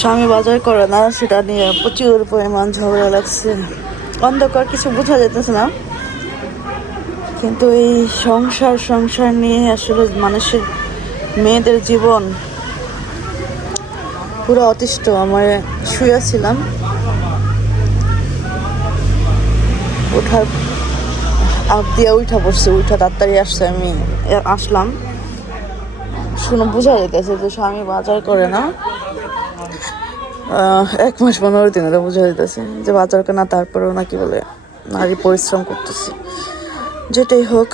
স্বামী বাজার করে না, সেটা নিয়ে প্রচুর পরিমাণ ঝগড়া লাগছে। অন্ধকার কিছু বোঝা যেতেছে না। কিন্তু এই সংসার সংসার নিয়ে আসলে মানুষের, মেয়েদের জীবন পুরো অতিষ্ঠ। আমার শুয়েছিলাম ওঠার আপ দিয়ে উঠা পড়ছে, উঠা তাড়াতাড়ি আসছে, আমি আসলাম। শুনে বোঝা যেতেছে যে স্বামী বাজার করে না। এক মাস পনেরো দিন এটা বোঝা যেতেছে যে করে না তারপরেও নাকি বলে নারী পরিশ্রম করতেছে। যেটাই হোক,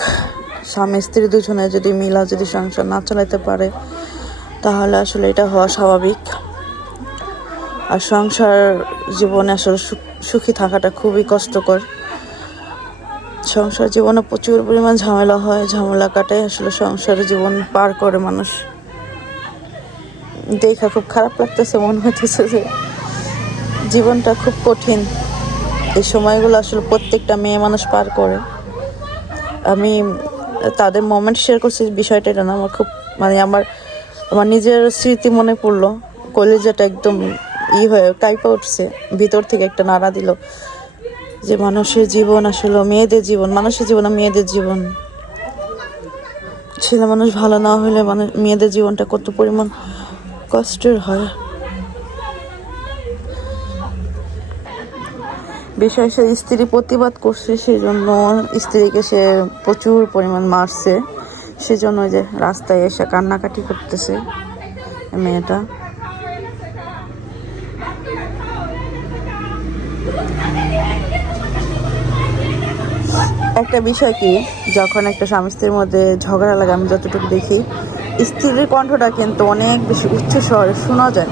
স্বামী, স্ত্রী দুজনে যদি মিলা যদি সংসার না চালাইতে পারে, তাহলে আসলে এটা হওয়া স্বাভাবিক। আর সংসার জীবনে আসলে সুখী থাকাটা খুবই কষ্টকর। সংসার জীবনে প্রচুর পরিমাণ ঝামেলা হয়, ঝামেলা কাটে আসলে সংসার জীবন পার করে মানুষ। দেখা খুব খারাপ লাগতেছে, মনে হইতেছে যে জীবনটা খুব কঠিন। এই সময়গুলো আসলে প্রত্যেকটা মেয়ে মানুষ পার করে। আমি তাদের মোমেন্ট শেয়ার করছি, বিষয়টা এটা না, আমার খুব মানে আমার আমার নিজের স্মৃতি মনে পড়ল। কলেজাটা একদম ই হয়ে কাইপা উঠছে, ভিতর থেকে একটা নাড়া দিল যে মানুষের জীবন আসলে মেয়েদের জীবন, মানুষের জীবন মেয়েদের জীবন। ছেলে মানুষ ভালো না হলে মানে মেয়েদের জীবনটা কত পরিমাণ কষ্টের হয়। বিষয় সে স্ত্রী প্রতিবাদ করছে সেই জন্য স্ত্রীকে সে প্রচুর পরিমাণ মারছে। সেজন্য যে রাস্তায় এসে কান্নাকাটি করতেছে মেয়েটা। একটা বিষয় কি, যখন একটা স্বামী স্ত্রীর মধ্যে ঝগড়া লাগে, আমি যতটুকু দেখি স্ত্রীর কণ্ঠটা কিন্তু অনেক বেশি উচ্চ স্বরে শোনা যায়।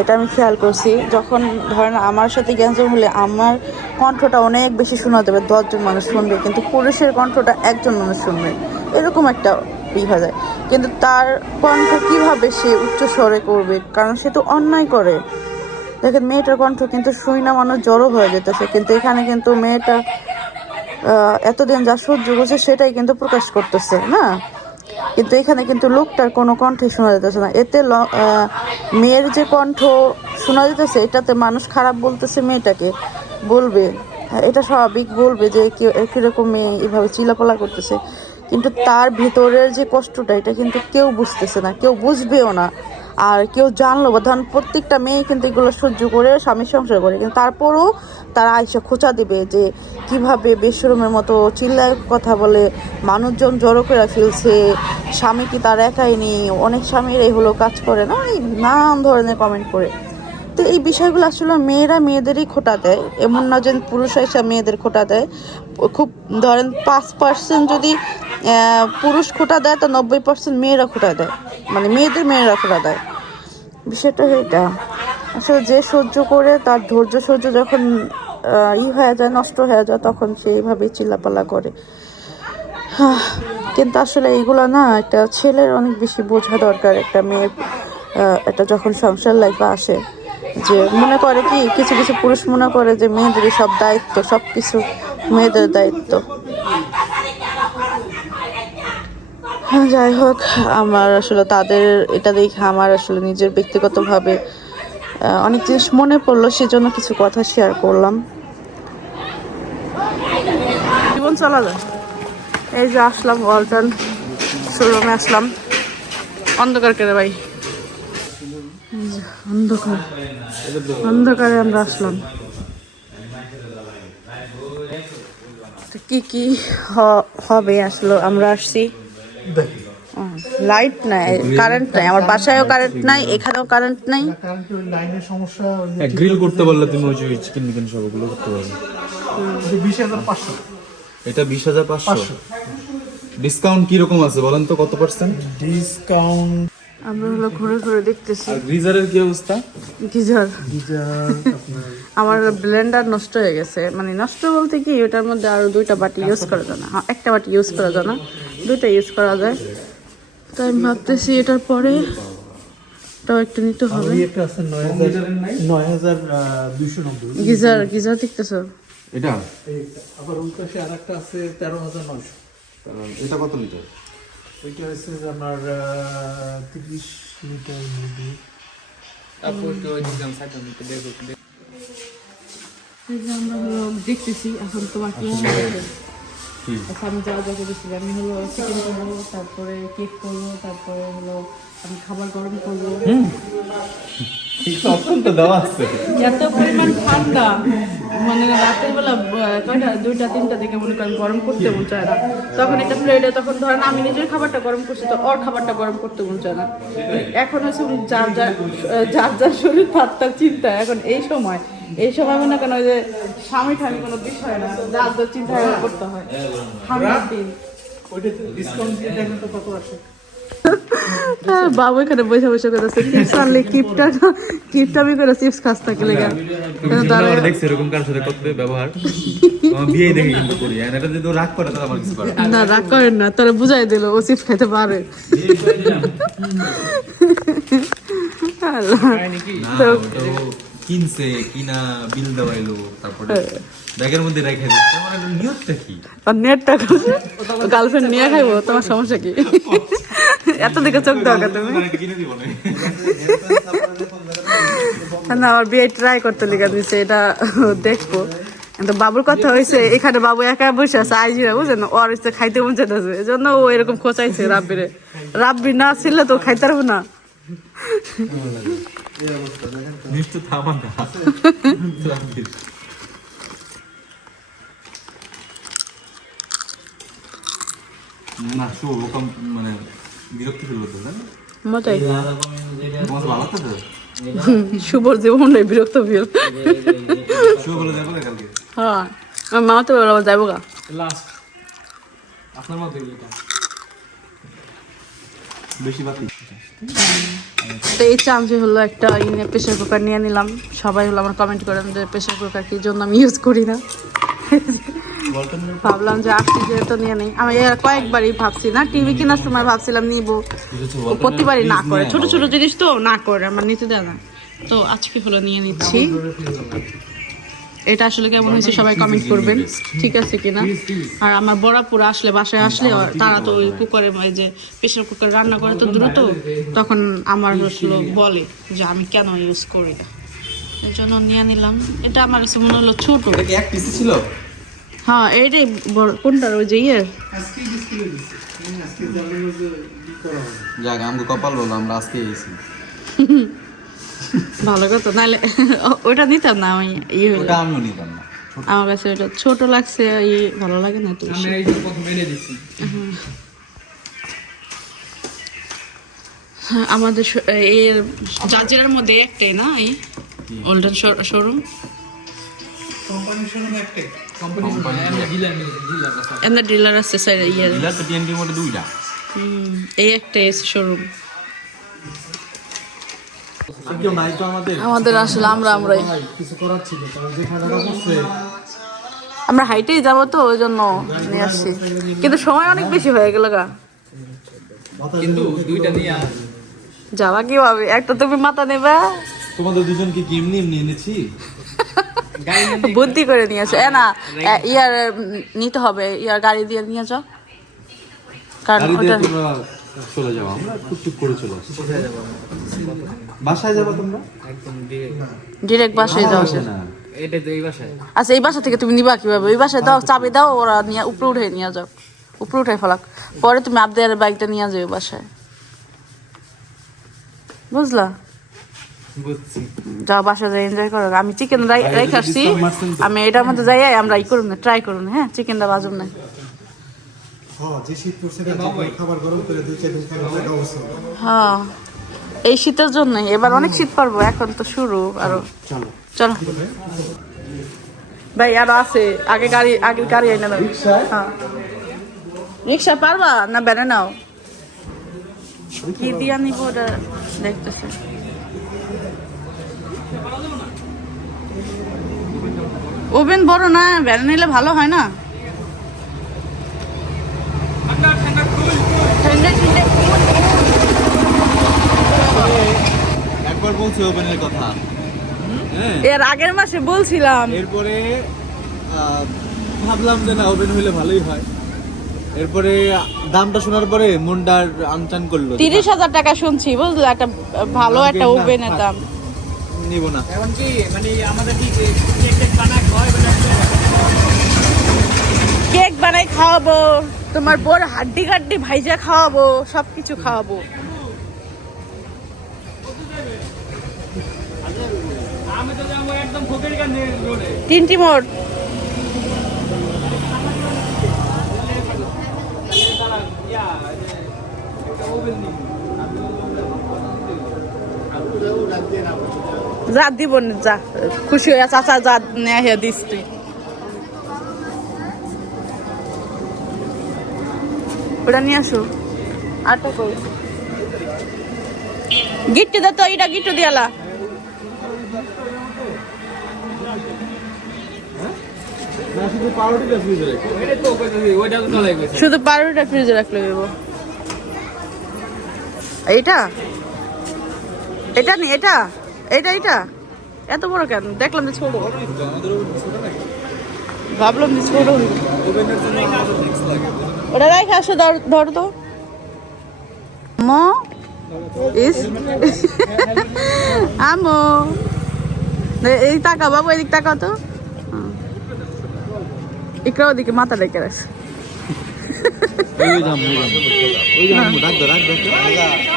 এটা আমি খেয়াল করছি, যখন ধরেন আমার সাথে গ্যাঞ্জাম হলে আমার কণ্ঠটা অনেক বেশি শোনা যাবে, দশজন মানুষ শুনবে, কিন্তু পুরুষের কণ্ঠটা একজন মানুষ শুনবে, এরকম একটা হয়ে যায়। কিন্তু তার কণ্ঠ কীভাবে সে উচ্চ স্বরে করবে, কারণ সে তো অন্যায় করে। দেখেন, মেয়েটার কণ্ঠ কিন্তু শুই না মানুষ, জড়ো হয়ে যেতেছে, কিন্তু এখানে কিন্তু মেয়েটা এতদিন যা সহ্য করছে সেটাই কিন্তু প্রকাশ করতেছে, না? কিন্তু এখানে কিন্তু লোকটার কোনো কণ্ঠে শোনা যেতেছে না। এতে মেয়ের যে কণ্ঠ শোনা যেতেছে এটাতে মানুষ খারাপ বলতেছে মেয়েটাকে বলবে। হ্যাঁ, এটা স্বাভাবিক বলবে যে কীরকম মেয়ে এভাবে চিলাপালা করতেছে। কিন্তু তার ভিতরের যে কষ্টটা এটা কিন্তু কেউ বুঝতেছে না কেউ বুঝবেও না। আর কেউ জানলো বা ধরেন প্রত্যেকটা মেয়ে কিন্তু এগুলো সহ্য করে স্বামী সংসার করে। কিন্তু তারপরও তারা আইসা খোঁচা দেবে যে কীভাবে বেশরমের মতো চিল্লায় কথা বলে, মানুষজন জড়ো করে ফেলছে, স্বামী কি তার একাই নেই, অনেক স্বামীর এই হলো কাজ করে না নানান ধরনের কমেন্ট করে। তো এই বিষয়গুলো আসলে মেয়েরা মেয়েদেরই খোটা দেয়। এমন না যে পুরুষ এসে মেয়েদের খোটা দেয়। খুব ধরেন পাঁচ পার্সেন্ট যদি পুরুষ খোটা দেয়, তো নব্বই পার্সেন্ট মেয়েরা খোটা দেয়। মানে মেয়েদের মেয়েরা খোটা দেয়। বিষয়টা এটা আসলে যে সহ্য করে তার ধৈর্য সহ্য যখন ই হয়ে যায়, নষ্ট হয়ে যায়, তখন সে এইভাবেই চিল্লাপাল্লা করে। কিন্তু আসলে এইগুলো না, একটা ছেলের অনেক বেশি বোঝা দরকার একটা মেয়ের একটা যখন সংসার লাইফে আসে। যে মনে করে কি, কিছু কিছু পুরুষ মনে করে যে মেয়েদেরই সব দায়িত্ব, সব কিছু মেয়েদের দায়িত্ব। যাই হোক, আমার আসলে তাদের, এটা দেখে আমার আসলে নিজের ব্যক্তিগতভাবে অনেক জিনিস মনে পড়ল, সেজন্য কিছু কথা শেয়ার করলাম। জীবন চলা এই যে আসলাম ওয়ালটন শোরুমে আসলাম। অন্ধকার কেটে ভাই? অন্ধকার। অন্ধকারে আমরা আসলাম। কি কি হ- হবে আসলো? আমরা আসছি। লাইট নাই কারেন্ট নাই। আমার বাসায়ও কারেন্ট নাই এখানেও কারেন্ট নাই। লাইনের সমস্যা গ্রিল করতে পারলে তুমি ওই যে চিকেন মিকেন সব ওগুলো করতে পারবে। বিশ হাজার পাঁচশো। এটা বিশ হাজার পাঁচশো? ডিসকাউন্ট কীরকম আছে বলেন তো কত পার্সেন্ট ডিসকাউন্ট আমরা হলো ঘুরে ঘুরে দেখতেছি। আর গ্রিজারের কি অবস্থা? গিজার। গিজার আপনার আমার ব্লেন্ডার নষ্ট হয়ে গেছে। মানে নষ্ট বলতে কি ওটার মধ্যে আরও দুইটা বাটি ইউজ করা যায় না। হ্যাঁ একটা বাটি ইউজ করা যায় না। দুইটা ইউজ করা যায়। তো আমি ভাবতেছি এটার পরে এটাও একটু নিতে হবে। গিজার গিজার দেখতেছো? এটা? এইটা। আবার ওই পাশে আর একটা আছে তেরো হাজার নয়শো। এটা কত লিটার? ওইটা হচ্ছে যে আপনার তিরিশ আমরা হলো দেখতেছি এখন তো বাকি মনে আচ্ছা আমি যা যা করেছি আমি হলো চিকেন করব তারপরে কেক করব তারপরে হলো আমি খাবার গরম করব। অপশন তো দেওয়া আছে। এত পরিমাণ ঠান্ডা। মানে রাতের বেলা কয়টা? দুইটা তিনটা দিকে মনে করেন গরম করতে মন চায় না। তখন একটা প্লেটে তখন ধরেন আমি নিজের খাবারটা গরম করছি তো ওর খাবারটা গরম করতে মন চায় না। এখন হচ্ছে যার যার যার যার শরীর তার তার চিন্তা। এখন এই সময় এই সময় মনে করেন ওই যে স্বামী ঠামি কোনো বিষয় না যার যার চিন্তা করতে হয়। ঠান্ডার দিন। ওইটা ডিসকাউন্ট দিয়ে দেখেন তো কত আছে। হ্যাঁ, বাবু এখানে বসে বসে করেছে চিপস আনলে কিপটা কিপটা আমি করে চিপস খাস থাকে লেগে। দেখছি এরকম কার সাথে করতে ব্যবহার। বিয়ে দেখে কিন্তু করি আর এটা যদি রাগ করে তাহলে আমার কিছু করে না। রাগ করেন না তোরা বুঝাই দিল ও চিপস খাইতে পারে। আল্লাহ। কিনছে কিনা বিল দেওয়াইলো তারপরে ব্যাগের মধ্যে রেখে দিচ্ছে আমার নিয়তটা কি? আর নেটটা গার্লফ্রেন্ড নিয়ে খাইবো তোমার সমস্যা কি? এত দিকে চোখ দাও তুমি? না না আমার বিয়ে ট্রাই করতে লিখে দিচ্ছে এটা দেখব। কিন্তু বাবুর কথা হয়েছে এখানে বাবু একা বসে আছে, আইজিরা বুঝলেন ওর হচ্ছে খাইতে মন চাইতেছে এই জন্য ও এরকম খোঁচাইছে রাব্বিরে। রাব্বি না ছিল তো খাইতে পারব না। না। না মানে বিরক্তি ফিল করতে না? মজাই। শুভর জীবনটাই বিরক্ত ফিল হ্যাঁ আমার মা তো বলে যাব গা। তো এই চান্সে হলো একটা ইনে প্রেশার কুকার নিয়ে নিলাম। সবাই হলো আমার কমেন্ট করেন যে প্রেশার কুকার কি জন্য আমি ইউজ করি না। ভাবলাম যে আসছি যেহেতু নিয়ে নেই। আমি এর কয়েকবারই ভাবছি না টিভি কেনার সময় ভাবছিলাম নিবো। প্রতিবারই না করে। ছোট ছোট জিনিস তো না করে আমার নিতে দেয় না। তো আজকে হলো নিয়ে নিচ্ছি। এটা আসলে কেমন হয়েছে সবাই কমেন্ট করবেন। ঠিক আছে কিনা? আর আমার বড়াপুরা আসলে বাসায় আসলে তারা তো ওই কুকারে ওই যে প্রেশার কুকার রান্না করে তো দ্রুত। তখন আমার আসলে বলে যে আমি কেন ইউজ করি না? এই জন্য নিয়ে নিলাম। এটা আমার কাছে মনে হলো ছোট। ছিল? হ্যাঁ এইটাই বড় কোনটার ওই যে ইয়ে আজকে ডিসপ্লে দিচ্ছে আজকে জানার মধ্যে ই করা হবে যাক আমাকে কপাল বলো আমরা আজকে এসেছি ভালো কথা নাহলে ওটা নিতাম না আমি ইয়ে হইল। ওটা আমিও নিতাম না আমার কাছে ওটা ছোট লাগছে ই ভালো লাগে না তো আমি এই যে প্রথম এনে দিচ্ছি। হ্যাঁ, আমাদের শ- এর জাজিরার মধ্যে একটাই না এই ওল্ডেন শোরুম? কোম্পানির সঙ্গে একটাই। কোম্পানি ডিলার আছে এমনি ডিলার আছে স্যার ইয়ে ডিলার তো টিএনটির মধ্যে দুইটা হুম, এই একটাই শোরুম আমাদের আমাদের আসলে আমরা আমরাই কিছু করার ছিল কারণ যে আমরা হাইটেই যাব তো ওই জন্য নিয়ে আসছি। কিন্তু সময় অনেক বেশি হয়ে গেল গা। কিন্তু দুইটা নিয়ে যাওয়া কীভাবে? একটা তুমি মাথা নেবে। তোমাদের দুজনকে কি এমনি এমনি এনেছি? নিয়ে বুদ্ধি করে নিয়েছো। এ না ইয়ার নিতে হবে ইয়ার গাড়ি দিয়ে নিয়ে যাও। কারণ ওটা চলে যাও আমরা টুকটুক করে চলে আসি বাসায় যাব তোমরা? একদম ডিরেক্ট বাসায় যাও। না। এটা তো এই বাসায়। আচ্ছা এই বাসা থেকে তুমি নিবা কীভাবে? ওই বাসায় দাও চাবি দাও ওরা নিয়ে উপরে উঠে নিয়ে যাও। উপরে উঠে ফেলাক। পরে তুমি আবদের বাইকটা নিয়ে যাও বাসায়। বুঝলা? যাও বাসায় যাই এনজয় করো। আমি চিকেন রাইখ আসছি। আমি এটার মধ্যে যাই আমরা ই করুন না ট্রাই করুন হ্যাঁ? চিকেনটা বাজুন না হ্যাঁ। এই শীতের জন্য এবার অনেক শীত পারব এখন তো শুরু আরও। চলো। চলো। ভাই আরও আছে। আগে গাড়ি আগে গাড়ি এনে দাও। হ্যাঁ। রিক্সা পারবা? না বেড়ে নাও। কি দিয়া নিব ওটা দেখতেছে। ওভেন বড় না বেড়ে নিলে ভালো হয় না। একবার বলছি কথা। হ্যাঁ। এর আগের মাসে বলছিলাম। এরপরে ভাবলাম যে না ওপেন হইলে ভালোই হয়। এরপরে দামটা শোনার পরে মনটা আর আনচান করল। তিরিশ হাজার টাকা শুনছি বুঝলো? একটা ভালো একটা ওভেনের দাম। নিব না। এখন কি মানে আমাদের কি কেক বানায় কেক বানাই খাওয়াবো তোমার বোর হাড্ডি গাড্ডি ভাইজা খাওয়াবো সব কিছু খাওয়াবো তিনটি মোড় ইয়া একটা ওভেন নিব যা দিব যা। খুশি হয়ে চাচা যা, নেয়া হয়ে দিস তুই। ওটা নিয়ে আসো। আটটা কই? গিট্টু দে তো এটা গিট্টু দিয়ালা শুধু পাউরুটা ফ্রিজে রাখলে দেবো এইটা? এটা নি, এটা? এটা এটা এত বড় কেন? দেখলাম যে ছোট। ভাবলাম যে ছোট ওটা রাখে আসো ধর তো। আমো? ইস। আমো। এই তাকা বাবু এদিক তাকাও তো। হ্যাঁ। ইকরা ওদিকে মাথা ডেকে রাখছে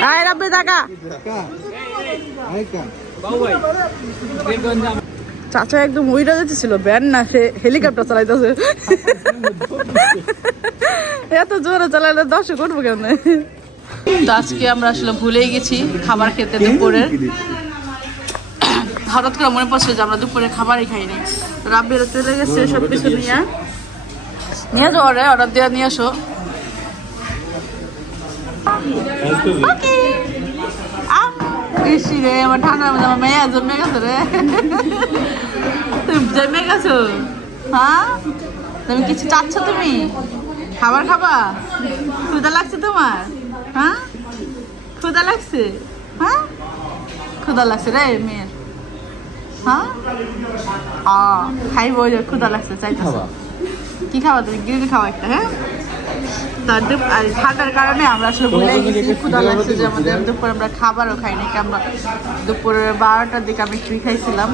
আয় রাব্বে তাকা। চাচা একদম উইরা যেতেছিল ব্যান না সে হেলিকপ্টার চালাইতেছে। এত জোরে চালাইলে দর্শক করব কেন তো আজকে আমরা আসলে ভুলেই গেছি খাবার খেতে দুপুরের। হঠাৎ করে মনে পড়ছে যে আমরা দুপুরে খাবারই খাইনি রাব্বির চলে গেছে সব কিছু নিয়ে। নিয়ে যাও রে অর্ডার দেওয়া নিয়ে আসো। ওকে ইসি রে আমার ঠান্ডার মধ্যে আমার মেয়ে জমে গেছে রে তুমি জমে গেছো হ্যাঁ তুমি কিছু চাচ্ছ তুমি খাবার খাবা ক্ষুদা লাগছে তোমার হ্যাঁ ক্ষুদা লাগছে হ্যাঁ ক্ষুদা লাগছে রে মেয়ের হ্যাঁ আ খাইব ক্ষুদা লাগছে চাইতেছে খাবা? কি খাবা তুমি গ্রিল খাওয়া একটা হ্যাঁ আর ঠান্ডার কারণে আমরা আসলে ভুলে গেছি। খিদে লাগছে যে আমাদের? দুপুরে আমরা খাবারও খাই নাকি আমরা দুপুরে বারোটার দিকে আমি ফ্রি খাইছিলাম।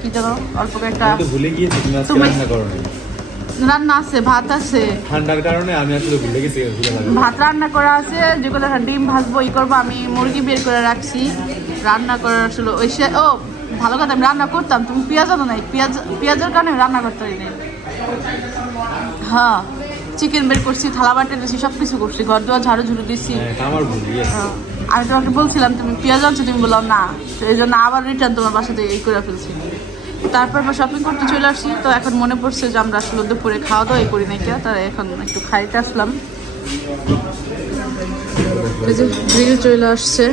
কি যেন অল্প একটা ভুলে গিয়েছি তুমি রান্না আছে ভাত আছে। ঠান্ডার কারণে আমি আসলে ভুলে গেছি ভাত রান্না করা আছে যেগুলো একটা ডিম ভাজবো ই করব আমি মুরগি বের করে রাখছি। রান্না করার আসলে ওই সে ও ভালো কথা আমি রান্না করতাম তুমি পেঁয়াজ আনো নাই। পেঁয়াজ পেঁয়াজের কারণে রান্না করতে পারি নাই। হ্যাঁ। চিকেন বের করছি থালা বাটে দিয়েছি সব কিছু করছি ঘর দুয়ার ঝাড়ু ঝুড়ু দিচ্ছি হ্যাঁ, হ্যাঁ। আমি তোমাকে বলছিলাম তুমি পেঁয়াজ আনছো তুমি বললাম না। তো এই জন্য আবার রিটার্ন তোমার বাসা থেকে এই করে ফেলছি। তারপর আমরা শপিং করতে চলে আসছি তো এখন মনে পড়ছে যে আমরা আসলে দুপুরে খাওয়া দাওয়া করি নাকি তাই এখন একটু খাইতে আসলাম। এই যে গ্রিল চলে আসছে।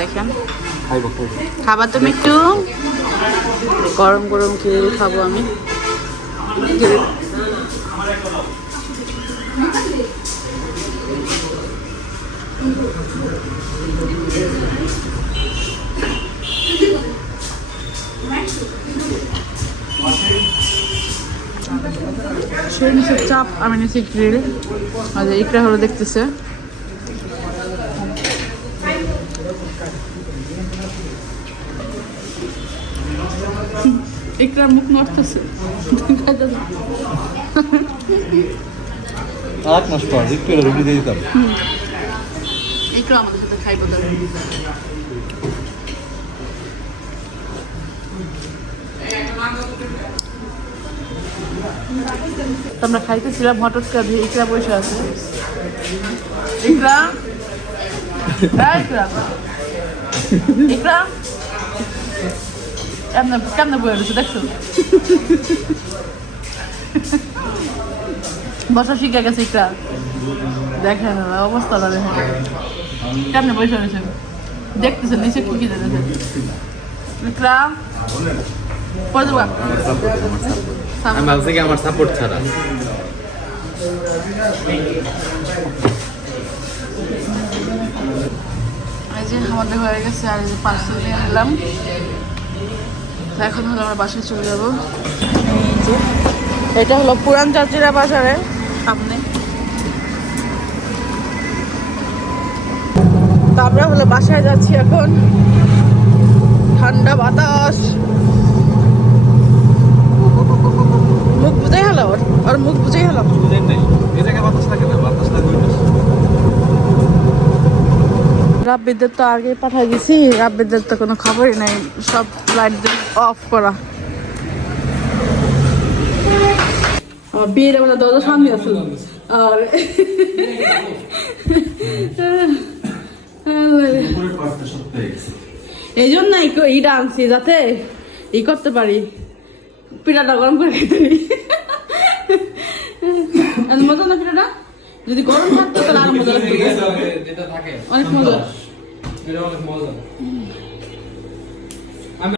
দেখেন। খাবার তুমি একটু। গরম গরম গ্রিল খাব আমি। গ্রিল সে নিচে চাপ আমি নিচে গ্রিল আর ইকরা হলো দেখতেছে। ইকরার মুখ নড়তেছে। আট মাস পর একটু রুটি দিয়ে দিতাম। ইকরা আমাদের সাথে খাইবো আমরা খাইতেছিলাম হঠাৎ করে ইকরা বসে আছে। ইকরা ইকরা ইকরা কেমনে কেমনে বয়ে রয়েছে দেখছ বসা শিখে গেছে ইকরা দেখেন অবস্থাটা দেখেন কেমনে বসে রয়েছে দেখতেছে নিচে কি কি দেখেছে ইকরা পরে দেবা আমি ভাবছি কি আমার সাপোর্ট ছাড়া এই যে আমাদের হয়ে গেছে আর এই যে পার্সেল নিয়ে নিলাম তো এখন হলো আমরা বাসায় চলে যাব। এটা হলো পুরান চাচিরা বাজারে সামনে। তো আমরা হলো বাসায় যাচ্ছি এখন। ঠান্ডা বাতাস। মুখ বুঝাই হলো ওর? মুখ বুঝাই হলো? এই জায়গায় বাতাস লাগে না? বাতাস পাশে। রাব্বিদের তো আগে পাঠাই দিছি, রাব্বিদের তো কোনো খবরই নাই, সব লাইট অফ করা। আমার বিয়ের বেলা দরজা সামনে আসলো আর। এই জন্য ইটা আনছি যাতে ই করতে পারি। পিঠাটা গরম করে খেতে মজা না পিঠাটা? যদি গরম থাকতো তাহলে আরও মজা লাগতো। অনেক মজা। এটা অনেক মজা